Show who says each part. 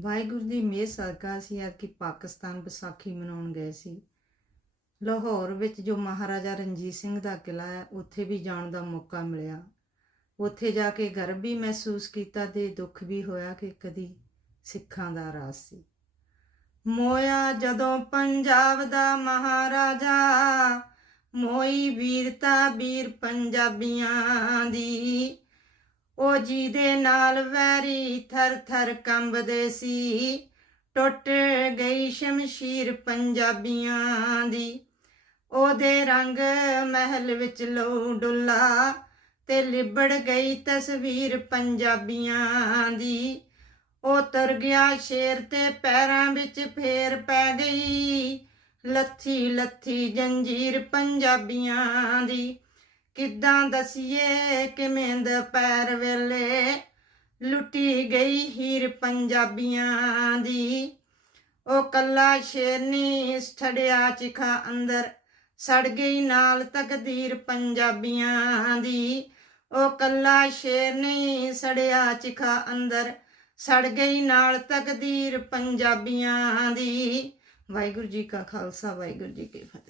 Speaker 1: ਵਾਹਿਗੁਰੂ ਦੀ ਮਿਹਰ ਸਦਕਾ ਅਸੀਂ ਅੱਜ ਕਿ ਪਾਕਿਸਤਾਨ ਵਿਸਾਖੀ ਮਨਾਉਣ ਗਏ ਸੀ। ਲਾਹੌਰ ਵਿੱਚ ਜੋ ਮਹਾਰਾਜਾ ਰਣਜੀਤ ਸਿੰਘ ਦਾ ਕਿਲਾ ਹੈ, ਉੱਥੇ ਵੀ ਜਾਣ ਦਾ ਮੌਕਾ ਮਿਲਿਆ। ਉੱਥੇ ਜਾ ਕੇ ਗਰਵ ਵੀ ਮਹਿਸੂਸ ਕੀਤਾ ਤੇ ਦੁੱਖ ਵੀ ਹੋਇਆ ਕਿ ਕਦੀ ਸਿੱਖਾਂ ਦਾ ਰਾਜ ਸੀ। ਮੋਇਆ ਜਦੋਂ ਪੰਜਾਬ ਦਾ ਮਹਾਰਾਜਾ, ਮੋਈ ਵੀਰਤਾ ਵੀਰ ਪੰਜਾਬੀਆਂ ਦੀ। ਉਹ ਜੀ ਦੇ ਨਾਲ ਵੈਰੀ ਥਰ ਥਰ ਕੰਬਦੇ ਸੀ। ਟੁੱਟ ਗਈ ਸ਼ਮਸ਼ੀਰ ਪੰਜਾਬੀਆਂ ਦੀ। ਉਹਦੇ ਰੰਗ ਮਹਿਲ ਵਿੱਚ ਲੋ ਡੁੱਲਾ ਤੇ ਲਿਬੜ ਗਈ ਤਸਵੀਰ ਪੰਜਾਬੀਆਂ ਦੀ। ਉਹ ਤੁਰ ਗਿਆ ਸ਼ੇਰ ਤੇ ਪੈਰਾਂ ਵਿੱਚ ਫੇਰ ਪੈ ਗਈ। ਲੱਥੀ ਲੱਥੀ ਜੰਜੀਰ ਪੰਜਾਬੀਆਂ ਦੀ। ਕਿੱਦਾਂ ਦਸੀਏ ਕਿਵੇਂ ਦੁਪਹਿਰ ਵੇਲੇ ਲੁੱਟੀ ਗਈ ਹੀਰ ਪੰਜਾਬੀਆਂ ਦੀ। ਉਹ ਕੱਲਾ ਸ਼ੇਰਨੀ ਛੜਿਆ ਚਿਖਾ ਅੰਦਰ, ਸੜ ਗਈ ਨਾਲ ਤਕਦੀਰ ਪੰਜਾਬੀਆਂ ਦੀ। ਉਹ ਕੱਲਾ ਸ਼ੇਰਨੀ ਸੜਿਆ ਚਿਖਾ ਅੰਦਰ, ਸੜ ਗਈ ਨਾਲ ਤਕਦੀਰ ਪੰਜਾਬੀਆਂ ਦੀ। ਵਾਹਿਗੁਰੂ ਜੀ ਕਾ ਖਾਲਸਾ, ਵਾਹਿਗੁਰੂ ਜੀ ਕੀ ਫਤਿਹ।